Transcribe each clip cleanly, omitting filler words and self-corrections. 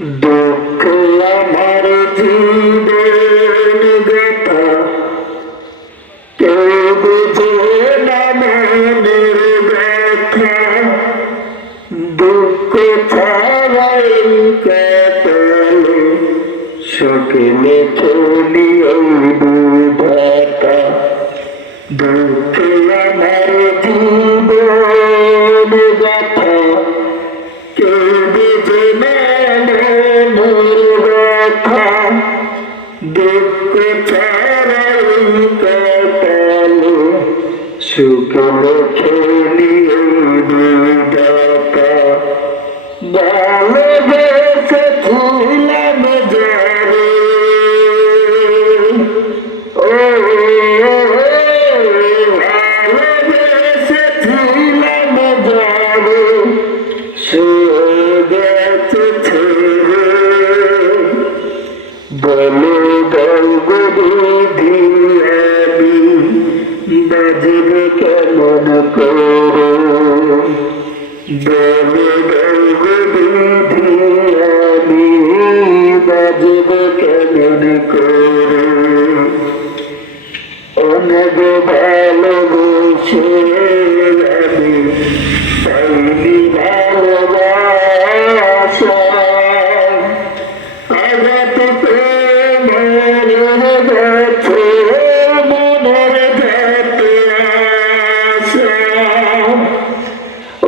দুঃখ আমার জীবন গাথা কেউ বুঝে না মনের ব্যথা দুঃখ ছাড়াই কাটালে সকলে চলি ওই বুধাটা দুঃখ আমার জীবন গাথা কেউ বুঝে না দুঃখ ছাড়াই কাটালে শুকনো খেলি দাতা ভালোবেসে ছিলাম যারে ও ভালোবেসে ছিলাম যারে সে গেছে ছেড়ে বলে আমি বাজবে কেমন করে বলে আমি বাজবে কেমন করে অনেক ভালোবেসে আমি পাইনি ভালোবাসা আঘাত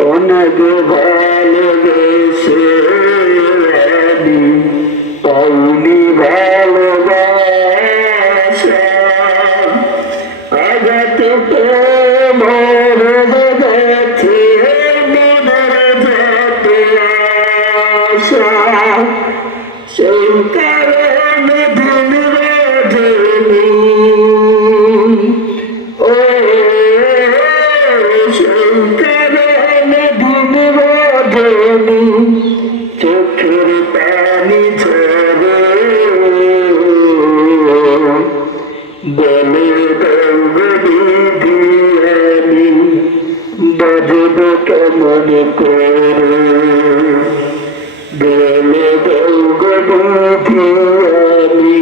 অনেক ভালোবেসে আমি পাইনি ভালোবাসা আঘাত মোর গেছে মনের যত আশা সেই কারণে দিন রজনী ও সেই কারণে দিন রজনী চোখের পানি ঝরে বলে বিধি আমি বাজব কেমন করে বলে বিধি আমি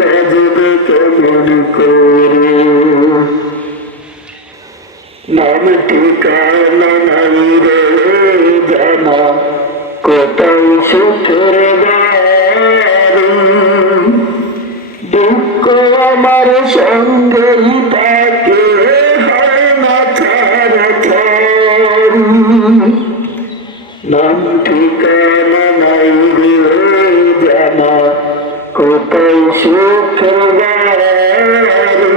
বাজব কেমন করে নাম ঠিকানা নাই রে জানা কোথায় সুখের বাড়ি দুঃখ আমার সঙ্গেই থাকে হয় না ছাড়া ছাড়ি নাম ঠিকানা নাই রে জানা কোথায় সুখের বাড়ি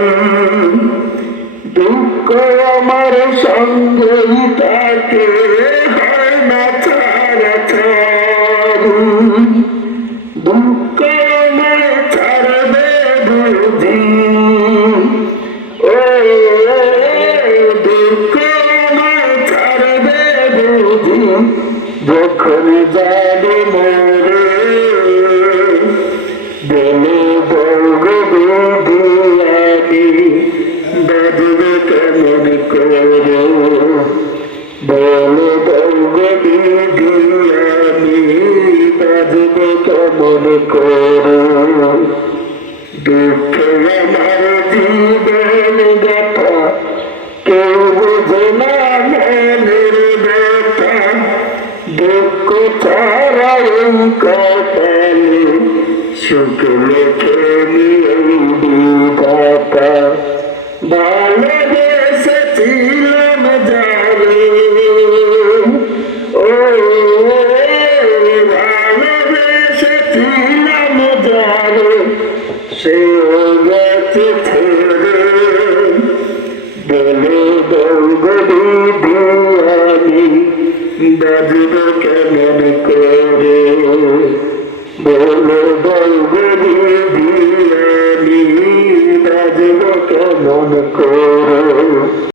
দুঃখ আমার সঙ্গেই থাকে হয় না ছাড়া ছাড়ি দুঃখ আমায় ছাড়বে বুঝি ও দুঃখ আমায় ছাড়বে বুঝি যখন যাবে মরে বলে বিধি আমি বাজবে কেমন করে বলে বিধি আমি বাজবে কেমন করে দুঃখ আমার জীবন গাথা কেউ বুঝে না মনের ব্যথা দুঃখ ছাড়াই কাটালে শুকনো খেলি বিধাতা ভালোবেসেছিলাম যারে ও ভালোবেসেছিলাম যারে সে গেছে ছেড়ে বলে বিধি আমি বাজব কেমন করে